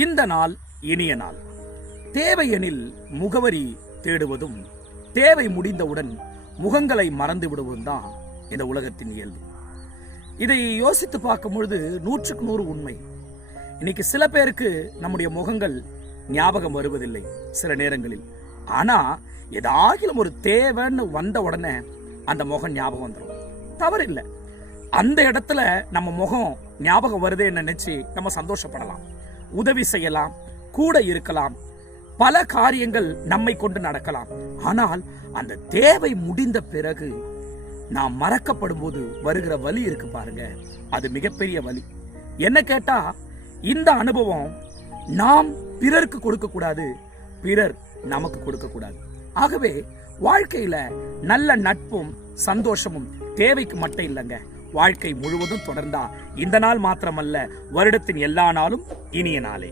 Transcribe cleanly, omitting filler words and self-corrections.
இந்த நாள் இனிய நாள். தேவை எனில் முகவரி தேடுவதும், தேவை முடிந்தவுடன் முகங்களை மறந்து விடுவதும் தான் இந்த உலகத்தின் இயல்பு. இதை யோசித்து பார்க்கும் பொழுது 100% உண்மை. இன்னைக்கு சில பேருக்கு நம்முடைய முகங்கள் ஞாபகம் வருவதில்லை சில நேரங்களில். ஆனா ஏதாகிலும் ஒரு தேவைன்னு வந்த உடனே அந்த முகம் ஞாபகம் வந்துடும். தவறில்லை. அந்த இடத்துல நம்ம முகம் ஞாபகம் வருதே நினைச்சு நம்ம சந்தோஷப்படலாம், உதவி செய்யலாம், கூட இருக்கலாம், பல காரியங்கள் நம்மை கொண்டு நடக்கலாம். ஆனால் அந்த தேவை முடிந்த பிறகு நாம் மறக்கப்படும் போது வருகிற வலி இருக்கு பாருங்க, அது மிகப்பெரிய வலி. என்ன கேட்டா, இந்த அனுபவம் நாம் பிறருக்கு கொடுக்க கூடாது, பிறர் நமக்கு கொடுக்க கூடாது. ஆகவே வாழ்க்கையில நல்ல நட்பும் சந்தோஷமும் தேவைக்கு மட்டும் இல்லைங்க, வாழ்க்கை முழுவதும் தொடர்ந்தா இந்த நாள் மாத்திரமல்ல, வருடத்தின் எல்லா நாளும் இனிய நாளே.